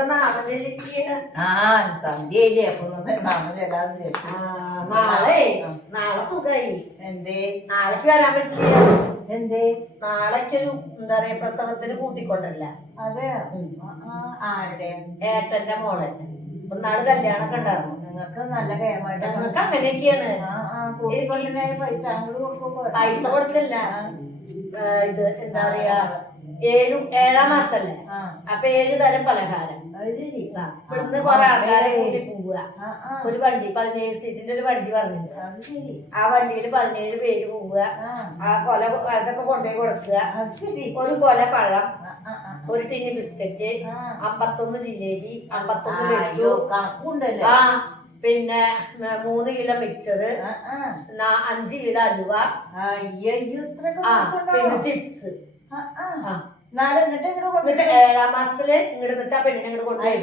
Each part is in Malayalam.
നാളെ? ആ സന്ധ്യയില്ലേ അപ്പൊ ഒന്ന് നാളെ നാളെ? നാളെ സുഖായി. എന്തേ? നാളേക്ക് വരാൻ പറ്റില്ല. എന്തേ? നാളേക്കൊരു എന്താ പറയാ പ്രസവത്തിന് കൂട്ടിക്കൊണ്ടല്ല. അതെ ആരുടെ? ഏട്ടന്റെ മോളെ. ഒന്നാൾ കല്യാണം കണ്ടായിരുന്നു ഉണ്ടായിരുന്നു. നിങ്ങൾക്ക് നല്ല കേമായിട്ട് ഞങ്ങൾക്ക് അങ്ങനെയൊക്കെയാണ്. പൈസ പൈസ കൊടുക്കില്ല ആ, ഇത് എന്താ പറയാ ഏഴു ഏഴാം മാസല്ലേ? അപ്പൊ ഏഴ് തരം പലഹാരം. ഇവിടുന്ന് കൊറേ ആൾക്കാരെ കൂട്ടി പോവുക. ഒരു വണ്ടി പതിനേഴ് സീറ്റിന്റെ ഒരു വണ്ടി പറഞ്ഞിട്ടുണ്ട്. ആ വണ്ടിയിൽ പതിനേഴ് പേര് പോവുക. ആ. കൊല അതൊക്കെ കൊണ്ടുപോയി കൊടുക്കുക. ഒരു കൊല പഴം ഒരു ടിന് ബിസ്ക്കറ്റ്. അമ്പത്തൊന്ന് ജിലേബി അമ്പത്തൊന്ന് ലഡു. ആ പിന്നെ മൂന്ന് കിലോ മിക്സർ അഞ്ച് കിലോ അലുവ? പിന്നെ ചിപ്സ്. ആ. എന്നിട്ട് ഏഴാം മാസത്തിൽ ഇങ്ങോട്ട് നിന്നിട്ട് ആ പെണ്ണിനെ ഇങ്ങോട്ട് കൊണ്ടുപോയി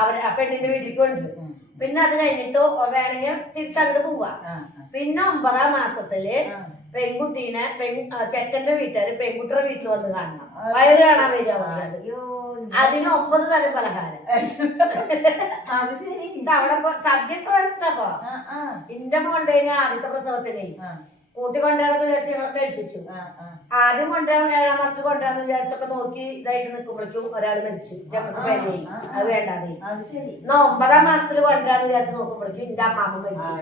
അവരെ ആ പെണ്ണിന്റെ വീട്ടിലേക്ക് കൊണ്ടുപോയി പിന്നെ അത് കഴിഞ്ഞിട്ട് വേണമെങ്കിൽ തിരിച്ചങ്ങോട്ട് പോവാ. പിന്നെ ഒമ്പതാം മാസത്തിൽ പെൺകുട്ടീനെ പെൺ ചെക്കന്റെ വീട്ടുകാര് പെൺകുട്ടിയുടെ വീട്ടിൽ വന്ന് കാണണം. വയറ് കാണാൻ വരിക അതിന് ഒമ്പത് തരം പലഹാരം. അത് ശരി. അവിടെ സദ്യ ഒക്കെ വേണ്ടപ്പോ എന്റെ മോളുടെ ആദ്യത്തെ പ്രസവത്തിന് ആ കൂട്ടിക്കൊണ്ടുവരാന്ന് വിചാരിച്ച് ഞങ്ങളൊക്കെ ഏൽപ്പിച്ചു ആദ്യം കൊണ്ടുവരാൻ ഏഴാം മാസത്തിൽ കൊണ്ടുവരാന്ന് വിചാരിച്ചൊക്കെ നോക്കി ഇതായിട്ട് നിൽക്കുമ്പോഴേക്കും ഒരാൾ മരിച്ചു. ഞങ്ങൾക്ക് അത് വേണ്ടാതെ എന്നാ ഒമ്പതാം മാസത്തിൽ കൊണ്ടുവരാന്ന് വിചാരിച്ച് നോക്കുമ്പോഴേക്കും എന്റെ അമ്മാമ്മ മരിച്ചു.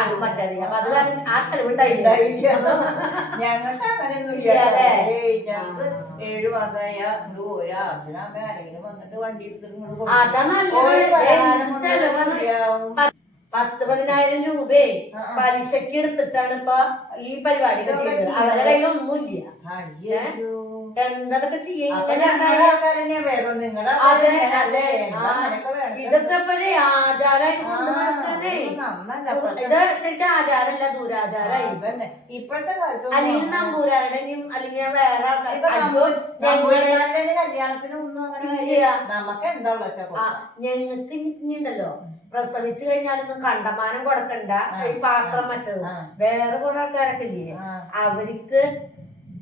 അത് മറ്റേ അപ്പൊ അത് കാരണം ആ ചെലവുണ്ടായില്ല. ഞങ്ങൾക്ക് അങ്ങനെയൊന്നും ഇല്ല. അല്ലേ? ഞങ്ങൾക്ക് ഏഴു മാസമായ ആരെങ്കിലും വന്നിട്ട് വണ്ടി എടുത്തിട്ട് പത്ത് പതിനായിരം രൂപയെ. പലിശക്ക് എടുത്തിട്ടാണ് ഇപ്പൊ ഈ പരിപാടികൾ ചെയ്യുന്നത്. അവരുടെ കയ്യിൽ ഒന്നുമില്ല അയ്യോ. എന്തൊക്കെ ചെയ്യും? അപ്പൊ ഇങ്ങനെ ഞങ്ങളുടെ ആയാ- ആൾക്കാരെന്നെയാ ഭേദം. നിങ്ങളുടെ അതെ. ആൾക്കാര് അതെ എന്താ ആ. അങ്ങനെയൊക്കെ വേണ്ടത്? ഇതൊക്കെ ഇപ്പോഴേ ആചാരമായിട്ട് ആ, കൊണ്ടു നടക്കുന്നേ ഇത് ശരിക്കും ആചാരമല്ല ദൂരാചാരായി. ഇപ്പോഴത്തെ കാലത്ത് അല്ലെങ്കിൽ നമ്പൂരാരുടെയും അല്ലെങ്കിൽ വേറെ നമ്പൂതിരിമാരുടെ കല്യാണത്തിന് ഒന്നും അങ്ങനെ. നമുക്ക് എന്താ ഞങ്ങൾക്ക് ഇനിയുണ്ടല്ലോ പ്രസവിച്ചു കഴിഞ്ഞാലൊന്നും കണ്ടമാനം കൊടുക്കണ്ട. ഈ പാത്രം മറ്റത്. വേറെ കുറെ ആൾക്കാരൊക്കെ ഇല്ലേ? അവർക്ക്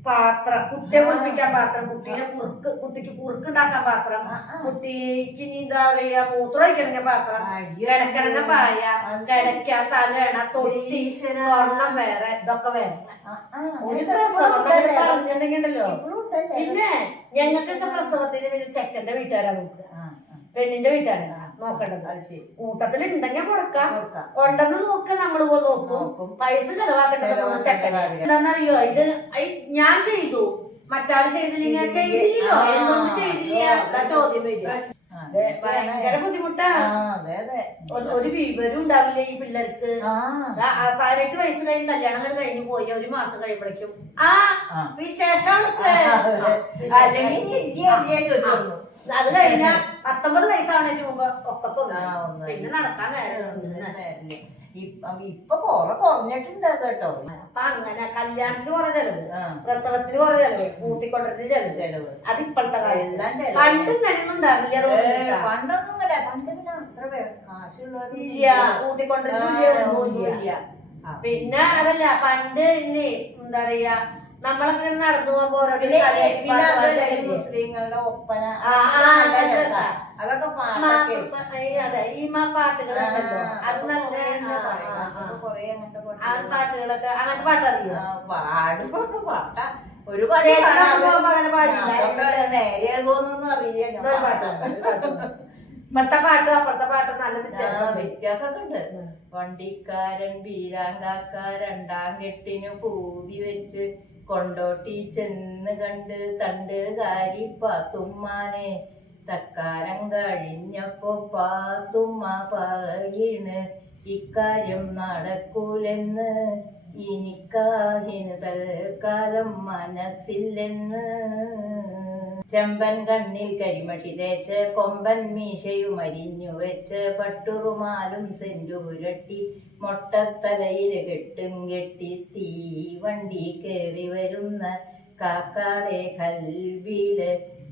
പാത്രം. കുട്ടിയെ കുളിപ്പിക്കാൻ പാത്രം കുട്ടീനെ കുറുക്ക് കുട്ടിക്ക് കുറുക്കുണ്ടാക്കാൻ പാത്രം. കുട്ടിക്ക് ഇനി എന്താ പറയാ മൂത്രം ഒഴിക്കണമെങ്കിൽ പാത്രം. കിടക്കണെങ്കിൽ പായ കിടക്ക തലേണ തൊട്ടി. സ്വർണം വേറെ ഇതൊക്കെ വേറെ. ഒരു പ്രസവം ഉണ്ടല്ലേ? പിന്നെ ഞങ്ങൾക്കൊക്കെ പ്രസവത്തിന് പിന്നെ ചെക്കന്റെ വീട്ടുകാരാ നോക്കുക. പെണ്ണിന്റെ വീട്ടുകാരാ. നോക്കേണ്ടത്. കൂട്ടത്തിൽ ഉണ്ടെങ്കിൽ കൊടുക്കാം. കൊണ്ടെന്ന് നോക്ക നമ്മൾ നോക്കും. പൈസ ചെലവാക്കേണ്ടത് ചെലവാക്കേണ്ട ചെക്കൻ എന്താണെന്നറിയോ? ഇത് ഞാൻ ചെയ്തു. മറ്റാൾ ചെയ്തില്ലെങ്കിൽ ചെയ്തില്ലല്ലോ. എന്തൊന്നും എന്തുകൊണ്ട് ചെയ്തില്ല? ചോദ്യം ഭയങ്കര ബുദ്ധിമുട്ടാ. ഒരു- വിവരം ഉണ്ടാവില്ല ഈ പിള്ളേർക്ക്? പതിനെട്ട് വയസ്സ് കഴിഞ്ഞ് കല്യാണം കഴിഞ്ഞ് കഴിഞ്ഞ് പോയി. ഒരു മാസം കഴിയുമ്പോഴേക്കും. ആ വിശേഷം. വിശേഷമാണ് അല്ലെങ്കിൽ അത് കഴിഞ്ഞ പത്തൊമ്പത് വയസ്സാവണേക്ക് മുമ്പ് ഒക്കെ പിന്നെ നടക്കാൻ നേരം ഇപ്പൊ കൊറേ കുറഞ്ഞിട്ടുണ്ട് കേട്ടോ. അപ്പൊ അങ്ങനെ കല്യാണത്തിന് കുറെ ചെലവ്. പ്രസവത്തിന് കുറെ ചെലവ്. കൂട്ടിക്കൊണ്ടിരുന്ന ചെലവ്. ചെലവ്. അത് ഇപ്പോഴത്തെ കാര്യം എല്ലാം. പണ്ട് റോഡിൽ പണ്ടൊന്നും പണ്ട് പിന്നെ അത്ര കൂട്ടിക്കൊണ്ടിരുന്നില്ല ഒന്നുമില്ല. പിന്നെ അതല്ല പണ്ട് ഇനി എന്താ പറയാ നമ്മളൊക്കെ നടന്നു പോകുമ്പോ? മുസ്ലിങ്ങളുടെ ഒപ്പന. അതൊക്കെ അതെ ഈ മാ പാട്ടുകളുണ്ടല്ലോ അത് നല്ല. പാട്ടുകളൊക്കെ അങ്ങനത്തെ പാട്ടറിയോ? പാട്ടാ. ഒരു പാട്ട് അങ്ങനെ പാടില്ല. അറിയില്ല. അപ്പുറത്തെ പാട്ടും നല്ല വ്യത്യാസം വ്യത്യാസമൊക്കെ ഉണ്ട്. വണ്ടിക്കാരൻ ബീരാങ്കാക്ക രണ്ടാം കെട്ടിന് പൂതി വെച്ച് കൊണ്ടോട്ടി ചെന്ന് കണ്ട് തണ്ടുകാരി പാത്തുമ്മാനെ. തക്കാരം കഴിഞ്ഞപ്പോ പാത്തുമ്മ പറയണ് ഇക്കാര്യം നടക്കൂലെന്ന്. ഇനിക്കാഹിന് തൽക്കാലം മനസ്സില്ലെന്ന്. ചെമ്പൻ കണ്ണിൽ കരിമഷി തേച്ച് കൊമ്പൻ മീശയും അരിഞ്ഞു വെച്ച് പട്ടുറുമാലും സെന്റുപുരട്ടി മൊട്ടത്തലയിൽ കെട്ടും കെട്ടി തീ വണ്ടി കയറി വരുന്ന കാക്കാളെ കൽവിൽ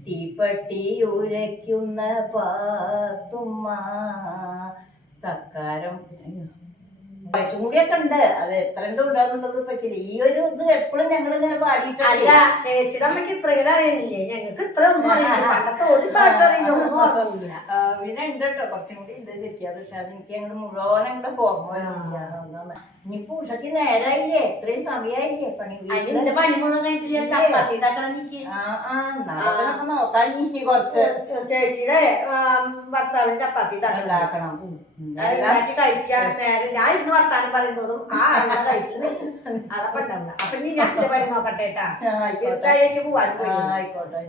തീപ്പട്ടി ഉരയ്ക്കുന്ന പാത്തുമ്മ. തക്കാരം. ഉണ്ട് അത് എത്ര ഉണ്ടാകുന്നുള്ളത് പറ്റില്ല ഈ ഒരു ഇത് എപ്പോഴും ഞങ്ങൾ ഇങ്ങനെ പാടിയിട്ടില്ല ചേച്ചിയുടെ അമ്മയ്ക്ക് ഇത്രയും അറിയില്ലേ ഞങ്ങൾക്ക് ഇത്ര പണ്ടത്തെ ഒരു പാട്ടറിയില്ല പിന്നെ ഉണ്ട് കേട്ടോ. കുറച്ചും കൂടി ഉണ്ട് ശരിക്കും പക്ഷെ അത് എനിക്ക് അങ്ങോട്ട് മുഴുവൻ അങ്ങോട്ട് ഓർമ്മ ഇനിയിപ്പോ ഉഷയ്ക്ക് നേരായില്ലേ? ഇത്രയും സമയായില്ലേ? പണി അതിന് നിന്റെ പണി കഴിഞ്ഞിട്ടില്ല? ചപ്പാത്തി ഉണ്ടാക്കണം എനിക്ക് നാളെ നോക്കാൻ ഇനി കുറച്ച്. ചേച്ചിയുടെ ഭർത്താവിന് ചപ്പാത്തി ഉണ്ടാക്കണം. ഉണ്ടാക്കി കഴിക്കാൻ നേരം. ഞാൻ ഇന്ന് വർത്താനം പറയുന്നതും ആ ആളുടെ കഴിക്കുന്നത് അതപ്പോ ഉണ്ടാവില്ല അപ്പൊ ഇനി ഞാൻ പണി നോക്കട്ടെ കേട്ടാ. ആയിക്കോട്ടെ. ഇരുട്ടായേക്ക് പോവാൻ ആയിക്കോട്ടെ.